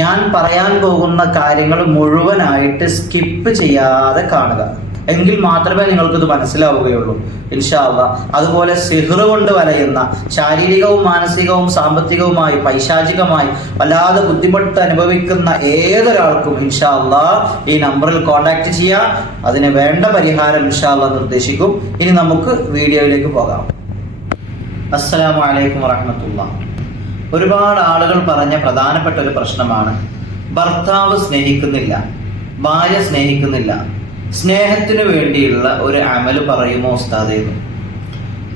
ഞാൻ പറയാൻ പോകുന്ന കാര്യങ്ങൾ മുഴുവനായിട്ട് സ്കിപ്പ് ചെയ്യാതെ കാണുക. എങ്കിൽ മാത്രമേ നിങ്ങൾക്കിത് മനസ്സിലാവുകയുള്ളൂ. ഇൻഷാല്ല അതുപോലെ സിഹ്റ് കൊണ്ട് വലയുന്ന ശാരീരികവും മാനസികവും സാമ്പത്തികവുമായി പൈശാചികമായി വല്ലാതെ ബുദ്ധിമുട്ട് അനുഭവിക്കുന്ന ഏതൊരാൾക്കും ഇൻഷാല്ല ഈ നമ്പറിൽ കോൺടാക്ട് ചെയ്യുക അതിന് വേണ്ട പരിഹാരം ഇൻഷാല്ല നിർദ്ദേശിക്കും. ഇനി നമുക്ക് വീഡിയോയിലേക്ക് പോകാം. അസ്സലാമലൈക്കും വറഹമത്തുള്ള. ഒരുപാട് ആളുകൾ പറഞ്ഞ പ്രധാനപ്പെട്ട ഒരു പ്രശ്നമാണ്. ഭർത്താവ് സ്നേഹിക്കുന്നില്ല. ഭാര്യ സ്നേഹിക്കുന്നില്ല. സ്നേഹത്തിനു വേണ്ടിയുള്ള ഒരു അമൽ പറയുമോ ഉസ്താദേന്ന്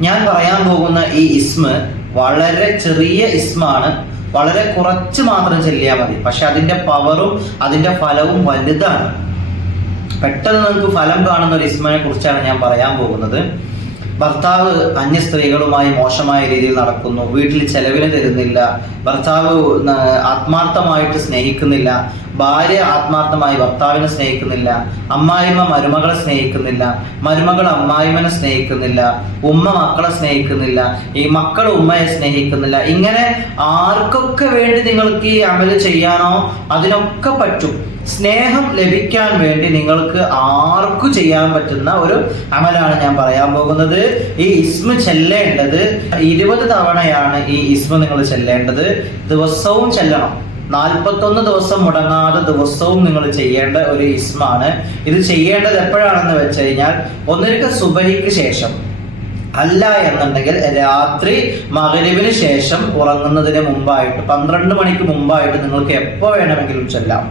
ഞാൻ പറയാൻ പോകുന്ന ഈ ഇസ്മ വളരെ ചെറിയ ഇസ്മാണ്. വളരെ കുറച്ച് മാത്രം ചെല്ലിയാൽ മതി. പക്ഷെ അതിന്റെ പവറും അതിന്റെ ഫലവും വലുതാണ്. പെട്ടെന്ന് നിങ്ങൾക്ക് ഫലം കാണുന്ന ഒരു ഇസ്മയെ കുറിച്ചാണ് ഞാൻ പറയാൻ പോകുന്നത്. ഭർത്താവ് അന്യ സ്ത്രീകളുമായി മോശമായ രീതിയിൽ നടക്കുന്നു വീട്ടിൽ ചെലവിന് തരുന്നില്ല ഭർത്താവ് ആത്മാർത്ഥമായിട്ട് സ്നേഹിക്കുന്നില്ല ഭാര്യ ആത്മാർത്ഥമായി ഭർത്താവിനെ സ്നേഹിക്കുന്നില്ല അമ്മായിമ്മ മരുമകളെ സ്നേഹിക്കുന്നില്ല മരുമകൾ അമ്മായിമ്മനെ സ്നേഹിക്കുന്നില്ല ഉമ്മ മക്കളെ സ്നേഹിക്കുന്നില്ല ഈ മക്കൾ ഉമ്മയെ സ്നേഹിക്കുന്നില്ല. ഇങ്ങനെ ആർക്കൊക്കെ വേണ്ടി നിങ്ങൾക്ക് ഈ അമൽ ചെയ്യാനോ അതിനൊക്കെ പറ്റും. സ്നേഹം ലഭിക്കാൻ വേണ്ടി നിങ്ങൾക്ക് ആർക്കും ചെയ്യാൻ പറ്റുന്ന ഒരു അമലാണ് ഞാൻ പറയാൻ പോകുന്നത്. ഈ ഇസ്മ ചെല്ലേണ്ടത് ഇരുപത് തവണയാണ് ഈ ഇസ്മ നിങ്ങൾ ചെല്ലേണ്ടത്. ദിവസവും ചെല്ലണം. നാൽപ്പത്തൊന്ന് ദിവസം മുടങ്ങാതെ ദിവസവും നിങ്ങൾ ചെയ്യേണ്ട ഒരു ഇസ്മാണ്. ഇത് ചെയ്യേണ്ടത് എപ്പോഴാണെന്ന് വെച്ച് കഴിഞ്ഞാൽ ഒന്നിരിക്കൽ സുബഹിക്ക് ശേഷം. അല്ല എന്നുണ്ടെങ്കിൽ രാത്രി മകരവിന് ശേഷം ഉറങ്ങുന്നതിന് മുമ്പായിട്ട് പന്ത്രണ്ട് മണിക്ക് മുമ്പായിട്ട് നിങ്ങൾക്ക് എപ്പോൾ വേണമെങ്കിലും ചെല്ലാം.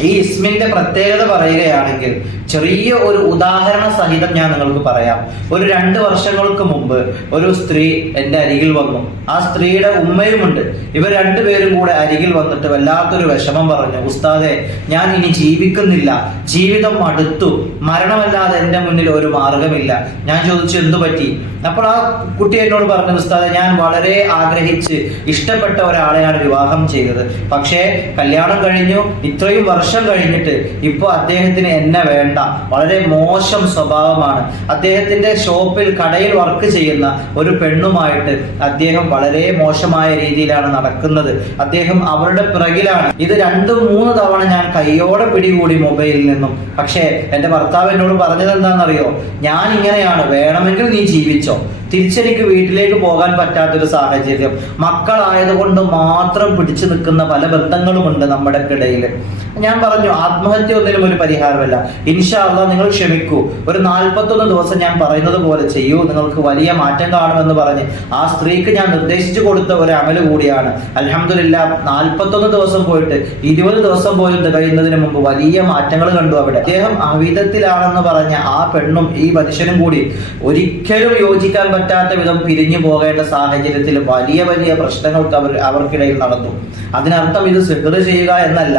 ഈ ഇസ്മിന്റെ പ്രത്യേകത പറയുകയാണെങ്കിൽ ചെറിയ ഒരു ഉദാഹരണ സഹിതം ഞാൻ നിങ്ങൾക്ക് പറയാം. ഒരു രണ്ട് വർഷങ്ങൾക്ക് മുമ്പ് ഒരു സ്ത്രീ എന്റെ അരികിൽ വന്നു. ആ സ്ത്രീയുടെ ഉമ്മയുമുണ്ട്. ഇവർ രണ്ടുപേരും കൂടെ അരികിൽ വന്നിട്ട് വല്ലാത്തൊരു വിഷമം പറഞ്ഞു. ഉസ്താദെ ഞാൻ ഇനി ജീവിക്കുന്നില്ല. ജീവിതം മടുത്തു. മരണമല്ലാതെ എന്റെ മുന്നിൽ ഒരു മാർഗമില്ല. ഞാൻ ചോദിച്ചു എന്തു പറ്റി? അപ്പോൾ ആ കുട്ടി എന്നോട് പറഞ്ഞു ഉസ്താദെ ഞാൻ വളരെ ആഗ്രഹിച്ച് ഇഷ്ടപ്പെട്ട ഒരാളെയാണ് വിവാഹം ചെയ്തത്. പക്ഷേ കല്യാണം കഴിഞ്ഞു. ഇത്രയും വർഷം കഴിഞ്ഞിട്ട് ഇപ്പോൾ അദ്ദേഹത്തിന് എന്നെ വേണ്ട. വളരെ മോശം സ്വഭാവമാണ്. അദ്ദേഹത്തിന്റെ ഷോപ്പിൽ കടയിൽ വർക്ക് ചെയ്യുന്ന ഒരു പെണ്ണുമായിട്ട് അദ്ദേഹം വളരെ മോശമായ രീതിയിലാണ് നടക്കുന്നത്. അദ്ദേഹം അവരുടെ പിറകിലാണ്. ഇത് രണ്ടു മൂന്ന് തവണ ഞാൻ കൈയോടെ പിടികൂടി മൊബൈലിൽ നിന്നും. പക്ഷേ എന്റെ ഭർത്താവ് എന്നോട് പറഞ്ഞത് എന്താണെന്നറിയോ? ഞാൻ ഇങ്ങനെയാണ്. വേണമെങ്കിൽ നീ ജീവിച്ചോ. തിരിച്ചെനിക്ക് വീട്ടിലേക്ക് പോകാൻ പറ്റാത്തൊരു സാഹചര്യം. മക്കളായതുകൊണ്ട് മാത്രം പിടിച്ചു നിൽക്കുന്ന പല ബന്ധങ്ങളുമുണ്ട് നമ്മുടെ ഇടയിൽ ഞാൻ പറഞ്ഞു ആത്മഹത്യ ഒന്നിനും ഒരു പരിഹാരമല്ല. ഇൻഷാല്ല നിങ്ങൾ ക്ഷമിക്കൂ. ഒരു നാൽപ്പത്തൊന്ന് ദിവസം ഞാൻ പറയുന്നത് പോലെ ചെയ്യൂ. നിങ്ങൾക്ക് വലിയ മാറ്റം കാണുമെന്ന് പറഞ്ഞ് ആ സ്ത്രീക്ക് ഞാൻ നിർദ്ദേശിച്ചു കൊടുത്ത ഒരു അമൽ കൂടിയാണ്. അലഹമില്ല നാൽപ്പത്തൊന്ന് ദിവസം പോയിട്ട് ഇരുപത് ദിവസം പോലും തികയുന്നതിന് മുമ്പ് വലിയ മാറ്റങ്ങൾ കണ്ടു അവിടെ. അദ്ദേഹം അവിധത്തിലാണെന്ന് പറഞ്ഞ ആ പെണ്ണും ഈ മനുഷ്യനും കൂടി ഒരിക്കലും യോജിക്കാൻ പറ്റാത്ത വിധം പിരിഞ്ഞു പോകേണ്ട സാഹചര്യത്തിൽ വലിയ വലിയ പ്രശ്നങ്ങൾക്ക് അവർ അവർക്കിടയിൽ നടന്നു. അതിനർത്ഥം ഇത് സിഹർ ചെയ്യുക എന്നല്ല.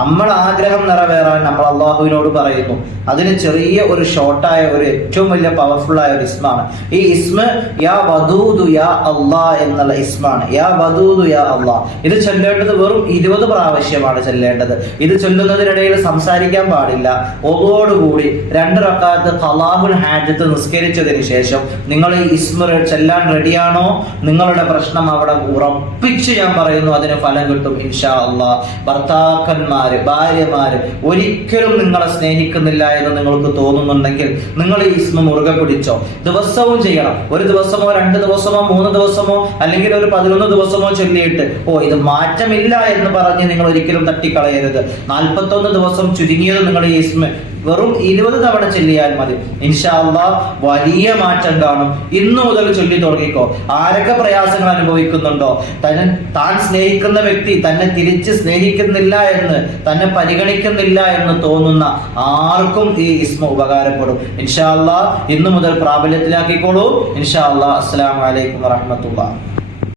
നമ്മൾ ആഗ്രഹം നിറവേറാൻ നമ്മൾ അള്ളാഹുവിനോട് പറയുന്നു. അതിന് ചെറിയ ഒരു ഷോർട്ടായ ഒരു ഏറ്റവും വലിയ പവർഫുള്ളായ ഒരു ഇസ്മാണ് ഈ ഇസ്മ യാ വധൂതു യാ അള്ളാ എന്നുള്ള ഇസ്മാണ് യാ വധൂതു യാ അള്ളാ ഇത് ചൊല്ലേണ്ടത് വെറും ഇരുപത് പ്രാവശ്യമാണ് ചൊല്ലേണ്ടത്. ഇത് ചൊല്ലുന്നതിനിടയിൽ സംസാരിക്കാൻ പാടില്ല. ഒതോടുകൂടി രണ്ട് റക്കാത്ത് ഖലാബുൽ ഹാജത്ത് നിസ്കരിച്ചതിന് ശേഷം നിങ്ങൾ ഈ ഇസ്മ ചെല്ലാൻ റെഡിയാണോ നിങ്ങളുടെ പ്രശ്നം അവിടെ ഉറപ്പിച്ച് ഞാൻ പറയുന്നു അതിന് ഫലം കിട്ടും ഇൻഷാ അള്ളാ ഭർത്താക്കന്മാര് ഭാര്യമാര് ഒരിക്കലും നിങ്ങളെ സ്നേഹിക്കുന്നില്ല എന്ന് നിങ്ങൾക്ക് തോന്നുന്നുണ്ടെങ്കിൽ നിങ്ങൾ ഈ ഇസ്മ മുറുകെ പിടിച്ചോ. ദിവസവും ചെയ്യണം. ഒരു ദിവസമോ രണ്ട് ദിവസമോ മൂന്ന് ദിവസമോ അല്ലെങ്കിൽ ഒരു പതിനൊന്ന് ദിവസമോ ചൊല്ലിയിട്ട് ഓ ഇത് മാറ്റമില്ല എന്ന് പറഞ്ഞ് നിങ്ങൾ ഒരിക്കലും തട്ടിക്കളയരുത്. നാൽപ്പത്തൊന്ന് ദിവസം ചുരുങ്ങിയത് നിങ്ങൾ ഈ ഇസ്മ വെറും ഇരുപത് തവണ ചൊല്ലിയാൽ മതി. ഇൻഷാല്ല വലിയ മാറ്റം കാണും. ഇന്നു മുതൽ ചൊല്ലി തുടങ്ങിക്കോ. ആരൊക്കെ പ്രയാസങ്ങൾ അനുഭവിക്കുന്നുണ്ടോ? തന്നെ താൻ സ്നേഹിക്കുന്ന വ്യക്തി തന്നെ തിരിച്ച് സ്നേഹിക്കുന്നില്ല എന്ന് തന്നെ പരിഗണിക്കുന്നില്ല എന്ന് തോന്നുന്ന ആർക്കും ഈ ഇസ്മ ഉപകാരപ്പെടും. ഇൻഷാല്ല ഇന്നു മുതൽ പ്രാബല്യത്തിലാക്കിക്കോളൂ. ഇൻഷാല്ല അസ്സലാമു വലൈക്കും വറഹ്മത്തുള്ളാഹി.